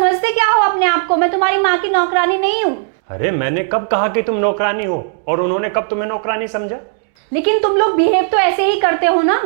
समझते क्या हो अपने आप को? मैं तुम्हारी माँ की नौकरानी नहीं हूँ। अरे मैंने कब कहा कि तुम नौकरानी हो, और उन्होंने कब तुम्हें नौकरानी समझा? लेकिन तुम लोग बिहेव तो ऐसे ही करते हो ना।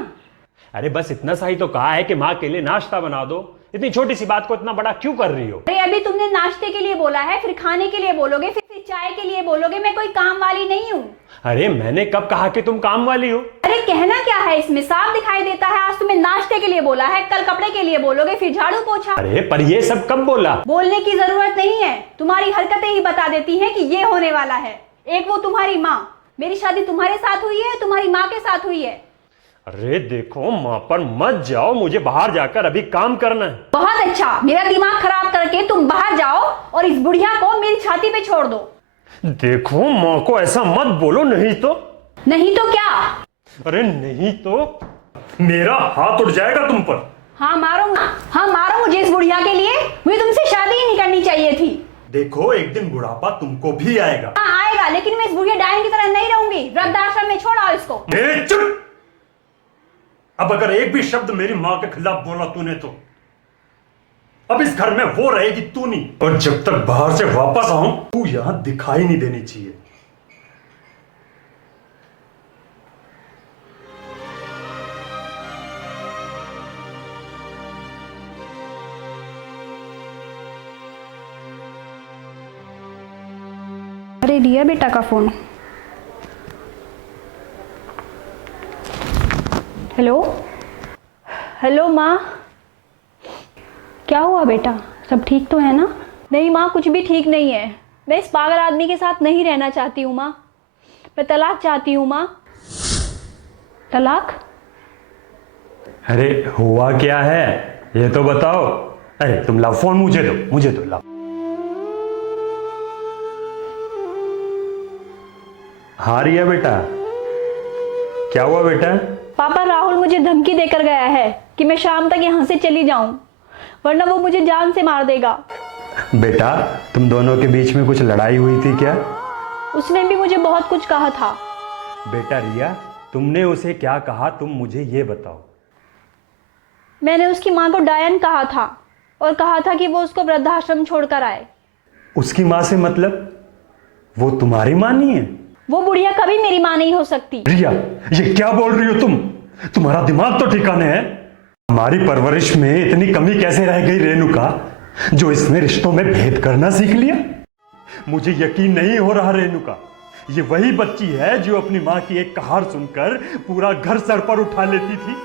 अरे बस इतना सा ही तो कहा है कि माँ के लिए नाश्ता बना दो। इतनी छोटी सी बात को इतना बड़ा क्यों कर रही हो? अरे अभी तुमने नाश्ते के लिए बोला है, फिर खाने के लिए बोलोगे, फिर चाय के लिए बोलोगे। मैं कोई काम वाली नहीं हूँ। अरे मैंने कब कहा कि तुम काम वाली हो? अरे कहना क्या है इसमें, साफ दिखाई देता है। आज तुम्हें नाश्ते के लिए बोला है, कल कपड़े के लिए बोलोगे, फिर झाड़ू पोछा। अरे पर ये सब कब बोला? बोलने की जरूरत नहीं है, तुम्हारी हरकतें ही बता देती हैं कि ये होने वाला है। एक वो तुम्हारी माँ, मेरी शादी तुम्हारे साथ हुई है, तुम्हारी माँ के साथ हुई है। अरे देखो, माँ पर मत जाओ, मुझे बाहर जाकर अभी काम करना है। बहुत अच्छा, मेरा दिमाग खराब करके तुम बाहर जाओ और इस बुढ़िया को मेरी छाती पे छोड़ दो। देखो माँ को ऐसा मत बोलो, नहीं तो। नहीं तो क्या? अरे नहीं तो मेरा हाथ उठ जाएगा तुम पर। हाँ मारूंगा, हाँ मारो मुझे इस बुढ़िया के लिए। मुझे तुमसे शादी ही नहीं करनी चाहिए थी। देखो एक दिन बुढ़ापा तुमको भी आएगा। हाँ आएगा, लेकिन मैं इस बुढ़िया डायन की तरह नहीं रहूंगी। वृद्धाश्रम में छोड़ाओ इसको। चुप! अब अगर एक भी शब्द मेरी माँ के खिलाफ बोला तूने तो अब इस घर में वो रहेगी, तू नहीं। और जब तक बाहर से वापस आऊं तू यहां दिखाई नहीं देनी चाहिए। अरे रिया बेटा का फोन। हेलो हेलो माँ, क्या हुआ बेटा? सब ठीक तो है ना? नहीं माँ, कुछ भी ठीक नहीं है। मैं इस पागल आदमी के साथ नहीं रहना चाहती हूँ माँ। मैं तलाक चाहती हूँ माँ। तलाक? अरे हुआ क्या है ये तो बताओ। अरे तुम लाओ फोन, मुझे दो लाओ। हाँ रिया बेटा, क्या हुआ बेटा? पापा राहुल मुझे धमकी देकर गया है कि मैं शाम तक यहाँ से चली जाऊं, वरना वो मुझे जान से मार देगा। बेटा तुम दोनों के बीच में कुछ लड़ाई हुई थी क्या? उसने भी मुझे बहुत कुछ कहा था। बेटा रिया, तुमने उसे क्या कहा, तुम मुझे ये बताओ। मैंने उसकी माँ को डायन कहा था और कहा था कि वो उसको वृद्धाश्रम छोड़कर आए। उसकी माँ से मतलब वो तुम्हारी माँ नहीं है? वो बुढ़िया कभी मेरी माँ नहीं हो सकती। रिया ये क्या बोल रही हो तुम? तुम्हारा दिमाग तो ठिकाने है? हमारी परवरिश में इतनी कमी कैसे रह गई रेणुका, जो इसने रिश्तों में भेद करना सीख लिया? मुझे यकीन नहीं हो रहा रेणुका, ये वही बच्ची है जो अपनी माँ की एक कहार सुनकर पूरा घर सर पर उठा लेती थी।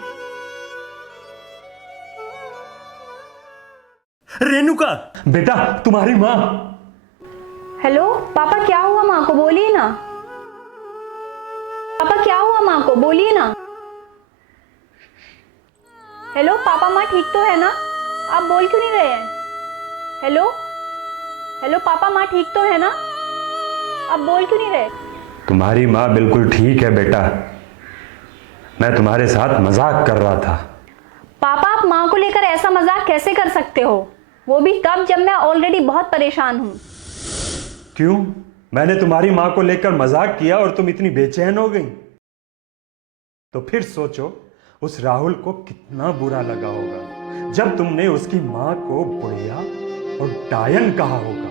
रेणुका बेटा, तुम्हारी माँ। हेलो पापा, क्या हुआ माँ को? बोलिए ना पापा, क्या हुआ माँ को? बोलिए ना। हेलो पापा, माँ ठीक तो है ना? आप बोल क्यों नहीं रहे हैं? हेलो हेलो पापा, माँ ठीक तो है ना? आप बोल क्यों नहीं रहे? तुम्हारी माँ बिल्कुल ठीक है बेटा, मैं तुम्हारे साथ मजाक कर रहा था। पापा आप माँ को लेकर ऐसा मजाक कैसे कर सकते हो? वो भी तब जब मैं ऑलरेडी बहुत परेशान हूँ। क्यों? मैंने तुम्हारी माँ को लेकर मजाक किया और तुम इतनी बेचैन हो गई? तो फिर सोचो उस राहुल को कितना बुरा लगा होगा जब तुमने उसकी माँ को बुढ़िया और डायन कहा होगा।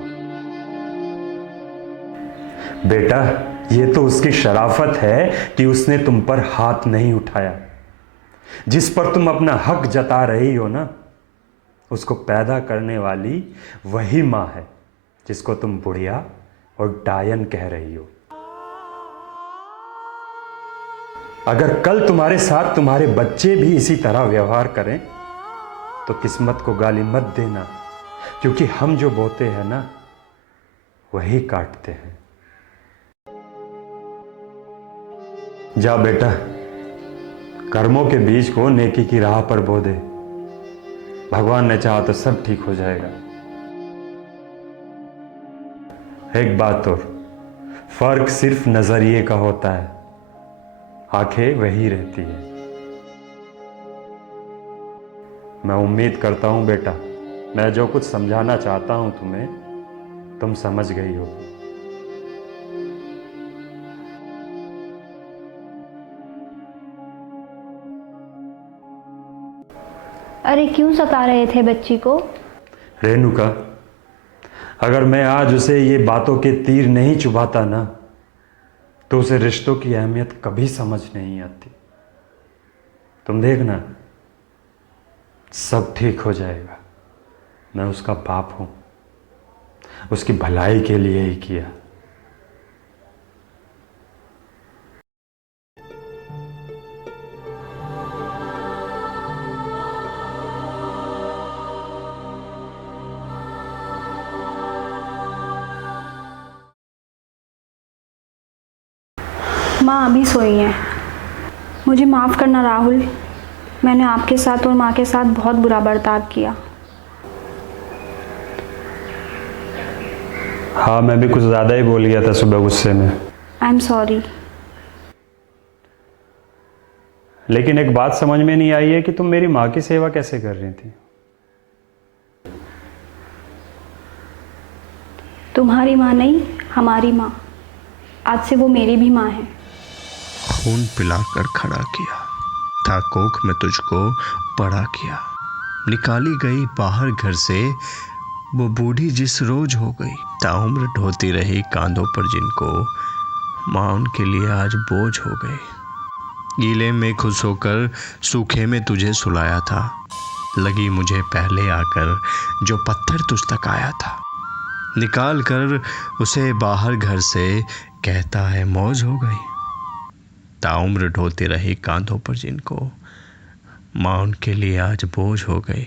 बेटा ये तो उसकी शराफत है कि उसने तुम पर हाथ नहीं उठाया। जिस पर तुम अपना हक जता रही हो ना, उसको पैदा करने वाली वही माँ है जिसको तुम बुढ़िया और डायन कह रही हो। अगर कल तुम्हारे साथ तुम्हारे बच्चे भी इसी तरह व्यवहार करें तो किस्मत को गाली मत देना, क्योंकि हम जो बोते हैं ना वही काटते हैं। जा बेटा, कर्मों के बीज को नेकी की राह पर बो दे। भगवान ने चाहा तो सब ठीक हो जाएगा। एक बात और, फर्क सिर्फ नजरिए का होता है, आंखें वही रहती है। मैं उम्मीद करता हूं बेटा, मैं जो कुछ समझाना चाहता हूं तुम्हें, तुम समझ गई हो। अरे क्यों सता रहे थे बच्ची को? रेणुका, अगर मैं आज उसे ये बातों के तीर नहीं चुभाता ना, तो उसे रिश्तों की अहमियत कभी समझ नहीं आती। तुम देखना, सब ठीक हो जाएगा। मैं उसका बाप हूं, उसकी भलाई के लिए ही किया। माँ अभी सोई हैं। मुझे माफ़ करना राहुल, मैंने आपके साथ और माँ के साथ बहुत बुरा बर्ताव किया। हाँ, मैं भी कुछ ज़्यादा ही बोल गया था सुबह गुस्से में। I am sorry. लेकिन एक बात समझ में नहीं आई है कि तुम मेरी माँ की सेवा कैसे कर रही थी। तुम्हारी माँ नहीं, हमारी माँ। आज से वो मेरी भी माँ है। खून पिलाकर खड़ा किया था, कोख में तुझको बड़ा किया। निकाली गई बाहर घर से वो बूढ़ी जिस रोज हो गई। ताउम्र ढोती रही कांधों पर जिनको, माँ उनके लिए आज बोझ हो गई। गीले में खुश होकर सूखे में तुझे सुलाया था। लगी मुझे पहले आकर जो पत्थर तुझ तक आया था। निकाल कर उसे बाहर घर से कहता है मौज हो गई। ताउम्र ढोती रही कांधों पर जिनको, माँ उनके लिए आज बोझ हो गई।